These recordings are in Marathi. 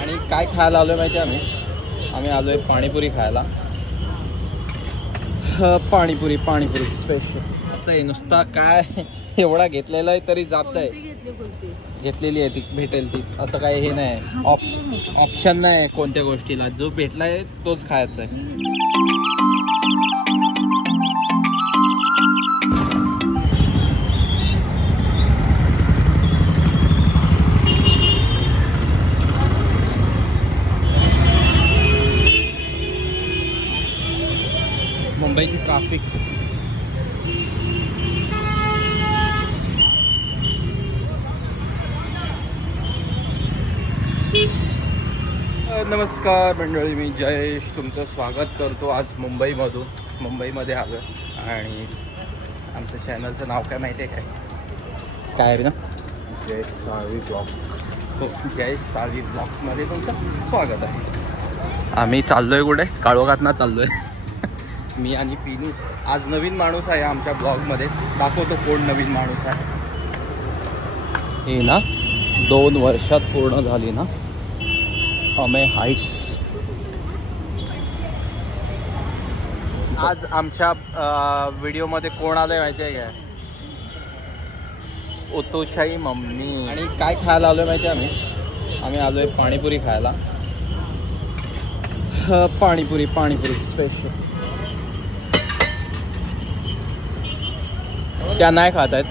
आणि काय खायला आलोय माहिती आहे आम्ही आलोय पाणीपुरी खायला. पाणीपुरी स्पेशल. आता हे नुसता काय एवढा घेतलेला आहे तरी जात आहे. घेतलेली आहे ती भेटेल तीच, असं काय हे नाही, ऑप्शन नाही कोणत्या गोष्टीला. जो भेटलाय तोच खायचा आहे. मुंबईची ट्रॅफिक. नमस्कार मंडळी, मी जयेश तुमचं स्वागत करतो आज मुंबईमध्ये आलो. आणि आमच्या चॅनलचं नाव काय माहिती आहे काय आहे ना? जयेश साळवी ब्लॉग. हो, जयेश साळवी ब्लॉग्समध्ये तुमचं स्वागत आहे. आम्ही चाललोय कुठे? काळोखातना चाललोय. मी आणि पिनू. आज नवीन माणूस आहे आमच्या ब्लॉगमध्ये. दाखवतो कोण नवीन माणूस आहे. हे ना 2 वर्षात पूर्ण झाली ना अमे हाईट्स. आज आमच्या व्हिडिओमध्ये कोण आलंय माहिती आहे काय? ओतोशाही मम्मी. आणि काय खायला आलोय माहिती आहे आम्ही आलोय पाणीपुरी खायला. पाणीपुरी स्पेशल. त्या नाही खात आहेत.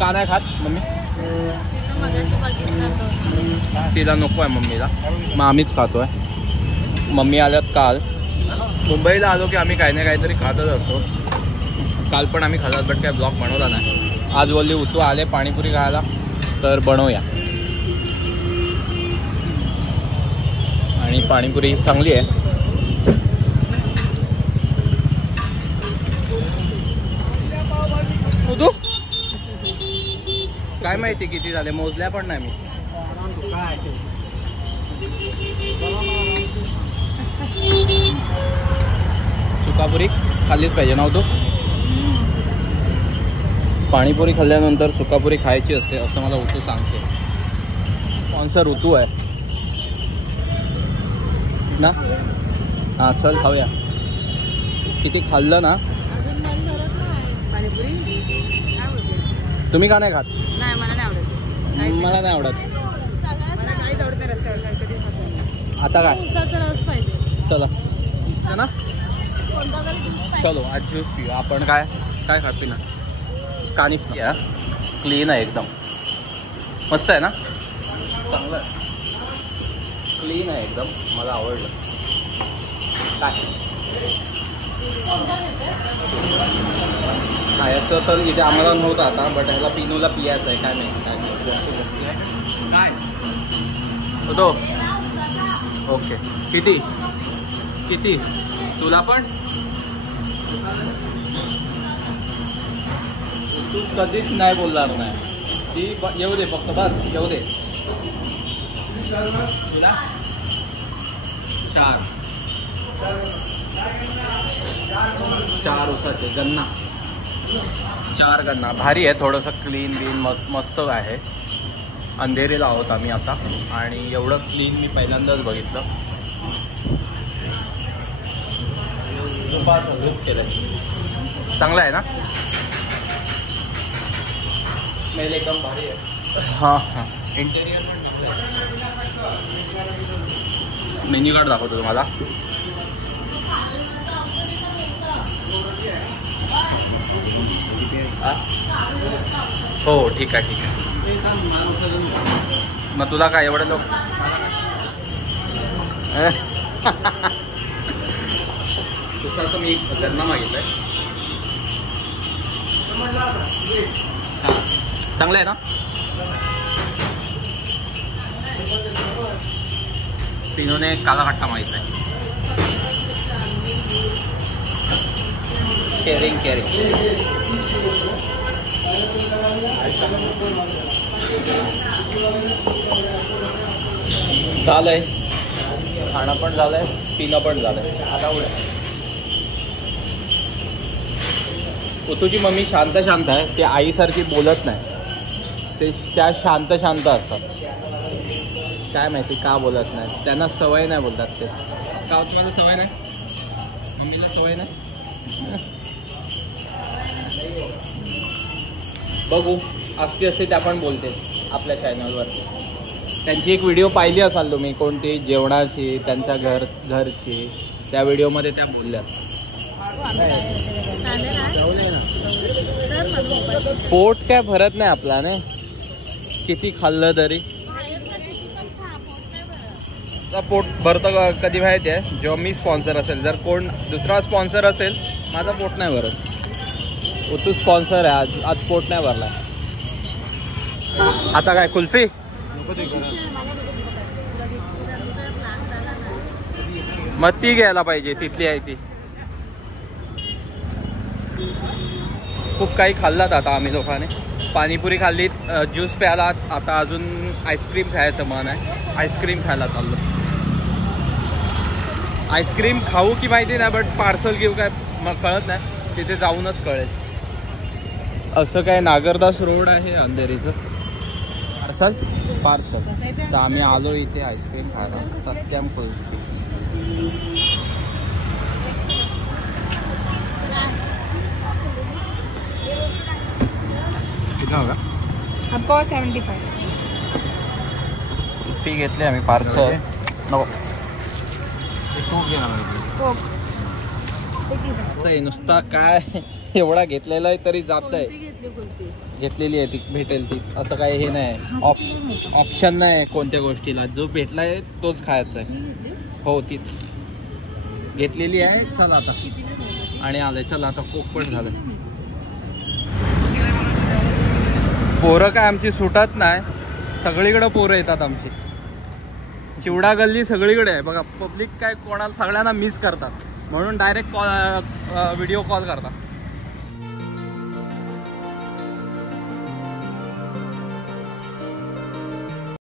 का नाही खात मम्मी? तिला नको आहे मम्मीला, मग आम्हीच खातो आहे. मम्मी आल्यात काल. मुंबईला आलो की आम्ही काही ना काहीतरी खातच असतो. काल पण आम्ही खाल्लात, बट काय ब्लॉग बनवला नाही. आज बोलली उतू आले पाणीपुरी खायला तर बनवूया. आणि पाणीपुरी चांगली आहे. उतू काय माहिती किती झाले, मोजल्या पण नाही मी. सुकापुरी खाल्लीच पाहिजे ना तू. पाणीपुरी खाल्ल्यानंतर सुकापुरी खायची असते असं मला ऋतू सांगते. कोणचा ऋतू आहे ना? हां चल खाऊया. किती खाल्लं ना. तुम्ही का नाही खात? मला नाही आवडत. आता काय चला ना, चलो आज ज्यूस पिऊ आपण. काय खा पिना? कानिफ घ्या. क्लीन आहे एकदम, मस्त आहे ना, चांगलं आहे, क्लीन आहे एकदम, मला आवडलं. काय खायचं तर इथे आम्हाला नव्हतं आता, बट ह्याला पिनूला पियायचं आहे. काय होतो. ओके. किती तुला पण? तू कधीच नाही बोलणार नाही. ती येऊ दे फक्त, बस येऊ दे. तुला 4 उसाचे गन्ना. 4 गन्ना भारी आहे. थोडंसं क्लीन मस्त आहे. अंधेरीला आहोत आम्ही आता, आणि एवढं क्लीन मी पहिल्यांदाच बघितलं. झोप केलंय. चांगलं आहे ना, स्मेल एकदम भारी आहे. हां इंटेरियर मेन्यू कार्ड दाखवतो तुम्हाला. हो ठीक आहे. मग तुला काय एवढं लोक तुझं मी त्यांना मागितलंय. हां चांगलं आहे ना. पिनूने काला खट्टा मागितलाय. केअरिंग झालंय. खाणं पण झालंय, पिणं पण झालंय. आता उतूची मम्मी शांत आहे. ते आईसारखी बोलत नाही. ते त्या शांत शांत असतात. काय माहिती का बोलत नाही, त्यांना सवय नाही बोलतात ते. का तुम्हाला सवय नाही? मम्मीला सवय नाही. बघू असते असते त्या पण बोलते आपल्या चॅनलवर. त्यांची एक व्हिडिओ पाहिली असाल तुम्ही, कोणती जेवणाची, त्यांच्या घरची. त्या व्हिडिओमध्ये त्या बोलल्या. पोट काय भरत नाही आपला ने, किती खाल्लं तरी. पोट भरतं कधी माहिती आहे, जेव्हा मी स्पॉन्सर असेल. जर कोण दुसरा स्पॉन्सर असेल माझा पोट नाही भरत. तू स्पॉन्सर आहे, आज पोट नाही भरला. आता काय कुल्फी? मग ती घ्यायला पाहिजे, तिथली आहे ती. खूप काही खाल्लात आता आम्ही लोकांनी. पाणीपुरी खाल्लीत, ज्यूस प्यायला. आता अजून आईस्क्रीम खायचं मन आहे, आईस्क्रीम खायला चाललो. आईस्क्रीम खाऊ की माहिती नाही, बट पार्सल घेऊ काय मग कळत नाही, तिथे जाऊनच कळेल. असं काय नागरदास रोड आहे अंधेरीचं. पार्सल तर आम्ही आलो इथे आईस्क्रीम खायला. सत्यम कुल्फी. आपको 75 कुल्फी घेतली आम्ही पार्सल. नको नुसता काय एवढा घेतलेला आहे तरी जात आहे. घेतलेली आहे ती भेटेल तीच, असं काय हे नाही. ऑप्शन नाही कोणत्या गोष्टीला, जो भेटलाय तोच खायचा आहे. हो तीच घेतलेली आहे. चला आता आणि आलंय. चला आता कोक पण झालं. पोरं काय आमची सुटत नाही, सगळीकडे पोरं येतात आमची. चिवडा गल्ली सगळीकडे आहे बघा. पब्लिक काय कोणाला सगळ्यांना मिस करतात म्हणून डायरेक्ट व्हिडिओ कॉल करतात.